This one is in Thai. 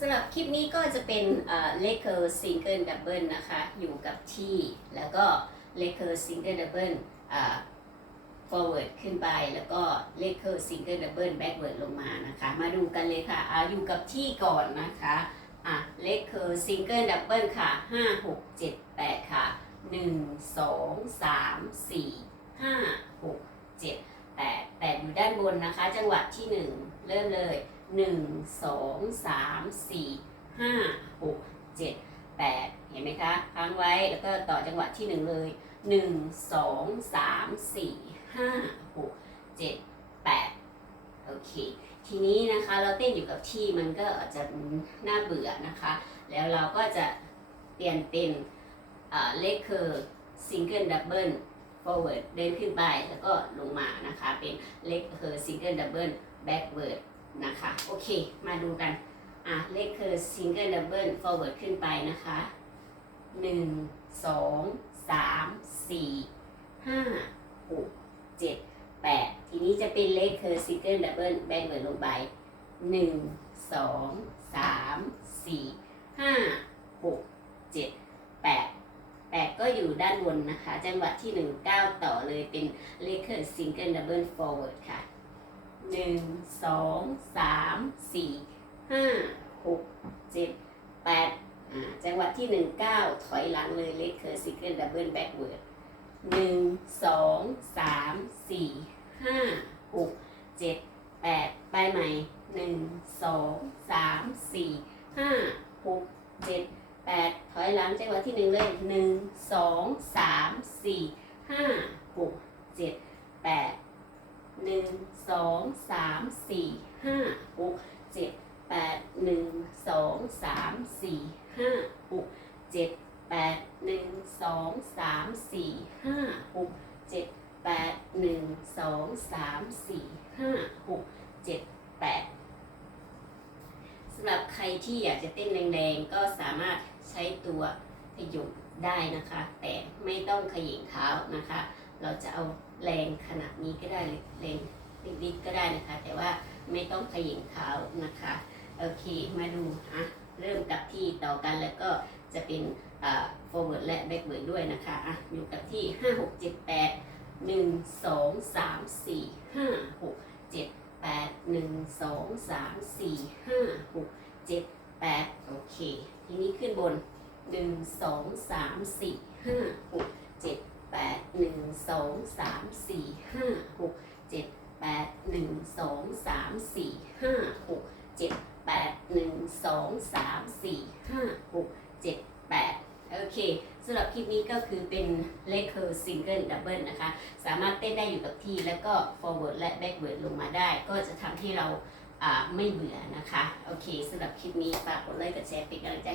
สำหรับคลิปนี้ก็จะเป็นเลคเคอร์ซิงเกิลดับเบิลนะคะ อยู่กับที่แล้วก็เลคเคอร์ซิงเกิลดับเบิล forward ขึ้นไปแล้วก็เลคเคอร์ซิงเกิลดับเบิล backward ลงมานะคะ มาดูกันเลยค่ะอ่าอยู่กับที่ก่อนนะคะอะเลคเคอร์ซิงเกิลดับเบิลค่ะ 5 6 7 8 ค่ะ 1 2 3 4 5 6 7 8 8 อยู่ด้านบนนะคะ จังหวะที่ 1 เริ่มเลย 1 2 3 4 5 6 7 8เห็นไหมคะค้างไว้แล้วก็ต่อจังหวะที่1เลย1 2 3 4 5 6 7 8โอเค ทีนี้นะคะเราเต้นอยู่กับที่มันก็อาจจะน่าเบื่อนะคะ แล้วเราก็จะเปลี่ยนเป็นเลขคือซิงเกิลดับเบิล forward เดินขึ้นไปแล้วก็ลงมานะคะ เป็นเลขคือซิงเกิลดับเบิล backward นะคะ โอเค มาดูกัน อะ เลขคือ single double forward ขึ้นไปนะคะ 1 2 3 4 5 6 7 8 ทีนี้จะเป็นเลขคือ single double backward ลงไป 1 2 3 4 5 6 7 8 8 ก็อยู่ด้านบนนะคะ จังหวะที่ 1 9 ต่อเลยเป็นเลขเคือ single double forward ค่ะ นึ่งสองสามสี่ห้าหกเจ็ดแปดจังหวะที่หนึ่งเก้าถอยหลังเลยเลขเคอร์ซิเกิลดับเบิลแบ็กเวิร์ดหนึ่งสองสามสี่ห้าหกเจ็ดแปดไปใหม่หนึ่งสองสามสี่ห้าหกเจ็ดแปดถอยหลังจังหวะที่หนึ่งเลยหนึ่งสองสามสี่ห้าหกเจ็ดแปด สองสามสี่ห้าหกเจ็ดแปดหนึ่งสองสามสี่ห้าหกเจ็ดแปดหนึ่งสองสามสี่ห้าหกเจ็ดแปดหนึ่งสองสามสี่ห้าหกเจ็ดแปดสำหรับใครที่อยากจะเต้นแรงๆ ก็สามารถใช้ตัวพยุงได้นะคะ แต่ไม่ต้องเขย่งเท้านะคะ เราจะเอาแรงขนาดนี้ก็ได้หรือแรง นิดก็ได้นะคะ แต่ว่าไม่ต้องขยิงเท้านะคะโอเคมาดูนะเริ่มกับที่ต่อกันแล้วก็จะเป็น forward และ backward ด้วยนะคะอะอยู่กับที่ 5 6 7 8 1 2 3 4 5 6 7 8 1 2 3 4 5 6 7 8 โอเค ทีนี้ขึ้นบน 1 2 3 4 5 6 7 8 1 2 3 4 5 6 7 แปดหนึ่งสองสามสี่ห้าหกเจ็ดแปดหนึ่งสองสามสี่ห้าหกเจ็ดแปดโอเคสำหรับคลิปนี้ก็คือเป็นเลขคือซิงเกิลดับเบิลนะคะ สามารถเต้นได้อยู่กับที่แล้วก็ forward และ backward ลงมาได้ ก็จะทำให้เราอ่าไม่เบื่อนะคะ โอเคสำหรับคลิปนี้ฝากกดไลค์กดแชร์เป็นกำลังใจให้